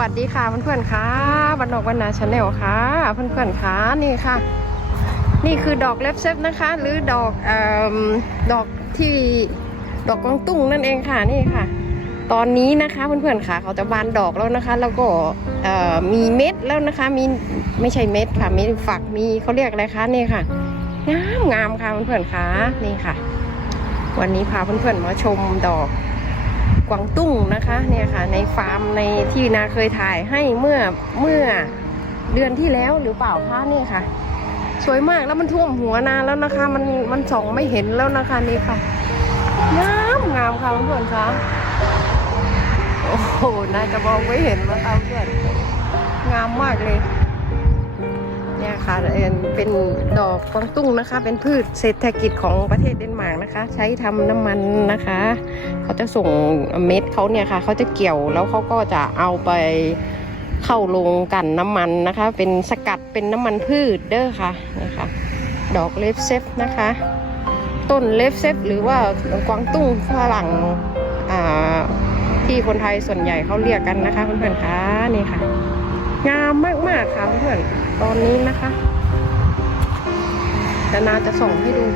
วัสดีค่ะเพื่อนๆค่ะวันดอกวันนาชาแนลค่ะเพื่อนๆค่ะนี่ค่ะ นี่คือดอกเล็บเซฟนะคะ หรือดอกอดอกที่ดอกกวางตุ้งนั่นเองค่ะนี่ค่ะ ตอนนี้นะคะเพื่อนๆค่ะ เขาจะบานดอกแล้วนะคะ แล้วก็มีเม็ดแล้วนะคะ มีไม่ใช่เม็ดค่ะมีฝักมีเขาเรียกอะไรคะนี่ค่ะงามงามค่ะเพื่อนๆค่ะนี่ค่ะ วันนี้พาเพื่อนๆมาชมดอก กวางตุ้งนะคะเนี่ยค่ะ ในฟาร์มในที่นาเคยถ่ายให้เมื่อเมื่อเดือนที่แล้วหรือเปล่าคะนี่ค่ะ สวยมากแล้วมันท่วมหัวนาแล้วนะคะ มันมันส่องไม่เห็นแล้วนะคะนี่ค่ะงามงามค่ะเพื่อนคะโอ้โหน่าจะมองไม่เห็นนะคะเพื่อนงามมากเลย ค่ะเอ่อเป็นดอกกวางตุ้งนะคะ เป็นพืชเศรษฐกิจของประเทศเดนมาร์กนะคะ ใช้ทำน้ำมันนะคะ เขาจะส่งเม็ดเขาเนี่ยค่ะ เขาจะเกี่ยวแล้วเขาก็จะเอาไปเข้าโรงกันน้ำมันนะคะ เป็นสกัดเป็นน้ำมันพืชเด้อค่ะนี่ค่ะดอกเลฟเซฟนะคะ ต้นเลฟเซฟหรือว่ากวางตุ้งฝรั่งที่คนไทยส่วนใหญ่เขาเรียกกันนะคะเพื่อนๆคะนี่ค่ะ งามมากๆค่ะเพื่อนตอนนี้นะคะแต่นาจะส่งให้ดู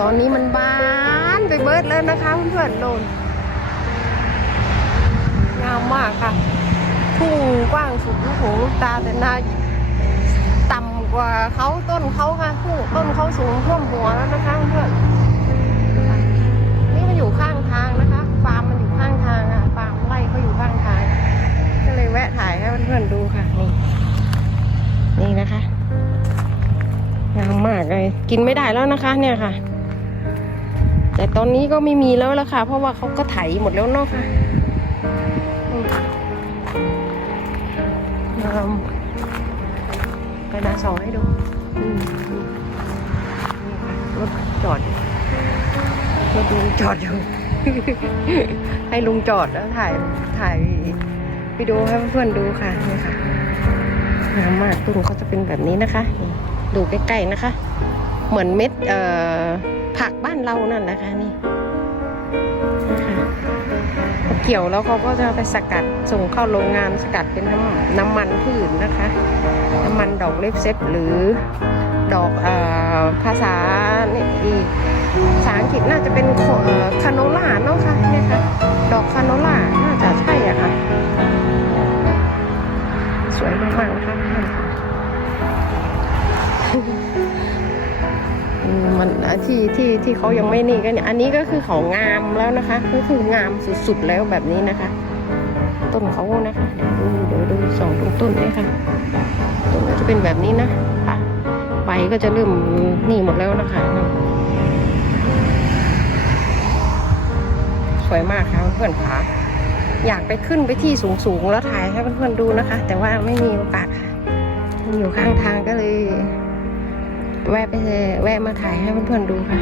ตอนนี้มันบานไปเบิดแล้วนะคะเพื่อนๆโดนงามมากค่ะทุ่งกว้างสุดลูกหูลูกตาแต่นาต่ำกว่าเขาต้นเขาค่ะทุ่งต้นเขาสูงท่วมหัวแล้วนะคะเพื่อน กินไม่ได้แล้วนะคะเนี่ยค่ะ แต่ตอนนี้ก็ไม่มีแล้วละค่ะ เพราะว่าเขาก็ไถหมดแล้วเนาะค่ะอืมงามกระดาษสองให้ดูรถจอดรถลุงจอดอยู่ ให้ลุงจอดแล้วถ่ายถ่ายวิดีโอให้เพื่อนดูค่ะนี่ค่ะงามมากตุ้งเขาจะเป็นแบบนี้นะคะ ดูใกล้ๆนะคะ เหมือนเม็ดผักบ้านเรานั่นนะคะนี่นะคะเกี่ยวแล้วเขาก็จะไปสกัดส่งเข้าโรงงานสกัดเป็นน้ำน้ำมันพืชนะคะ น้ำมันดอกเล็บเซฟหรือดอกอภาษาเนี่ยอีกภาษาอังกฤษน่าจะเป็นคาโนล่าเนาะค่ะเนี่ยค่ะดอกค มันอะที่ที่ที่เขายังไม่นี่ก็เนี่ยอันนี้ก็คือเขางามแล้วนะคะ ก็คืองามสุดๆแล้วแบบนี้นะคะ ต้นเขานะคะเดี๋ยวดูเดี๋ยวดูสองตรงต้นเลยค่ะต้นจะเป็นแบบนี้นะใบก็จะเริ่มนี่หมดแล้วนะคะสวยมากค่ะเพื่อนๆค่ะอยากไปขึ้นไปที่สูงๆแล้วถ่ายให้เพื่อนๆดูนะคะ แต่ว่าไม่มีโอกาสมันอยู่ข้างทางก็เลย แวะไปแวะมาถ่ายให้เพื่อนๆดูค่ะ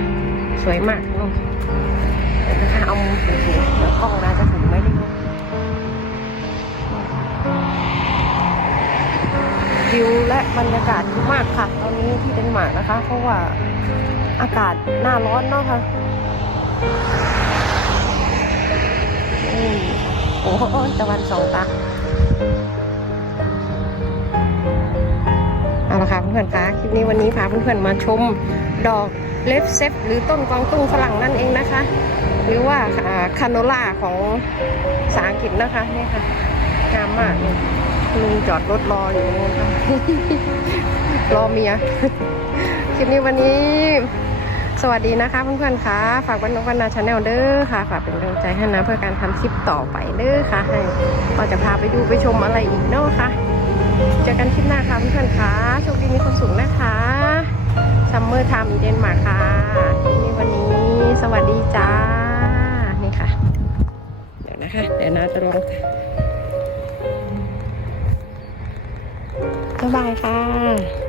สวยมากเนอะเดี๋ยวนะคะเอามุมสูงๆเดี๋ยวกล้องน่าจะถึงไม่ได้รู้วิวและบรรยากาศดีมากค่ะ ตอนนี้ที่เดนมาร์กนะคะ เพราะว่าอากาศหน้าร้อนเนาะค่ะโอ้โหตะวันสองตา พื่อนๆคะคลิปนี้วันนี้พาเพื่อนๆมาชมดอกเลฟเซฟหรือต้นกวางตุ้งฝรั่งนั่นเองนะคะ หรือว่าคาโนล่าของภาษาอังกฤษนะคะนี่ค่ะงามมากเลยลุงจอดรถรออยู่นู่นค่ะรอเมียคลิปนี้วันนี้สวัสดีนะคะเพื่อนๆคะฝากวันนกวันนาชาแนลเด้อค่ะ ฝากเป็นกำลังใจให้นะเพื่อการทำคลิปต่อไปเด้อค่ะ ให้ก็จะพาไปดูไปชมอะไรอีกเนาะค่ะ เจอกันคลิปหน้าค่ะเพื่อนๆค่ะโชคดีมีความสุขนะคะซัมเมอร์ไทม์อีเดนมาร์ค่ะคลิปนี้วันนี้สวัสดีจ้านี่ค่ะ เดี๋ยวนะคะ เดี๋ยวนะจะลองบ๊ายบายค่ะ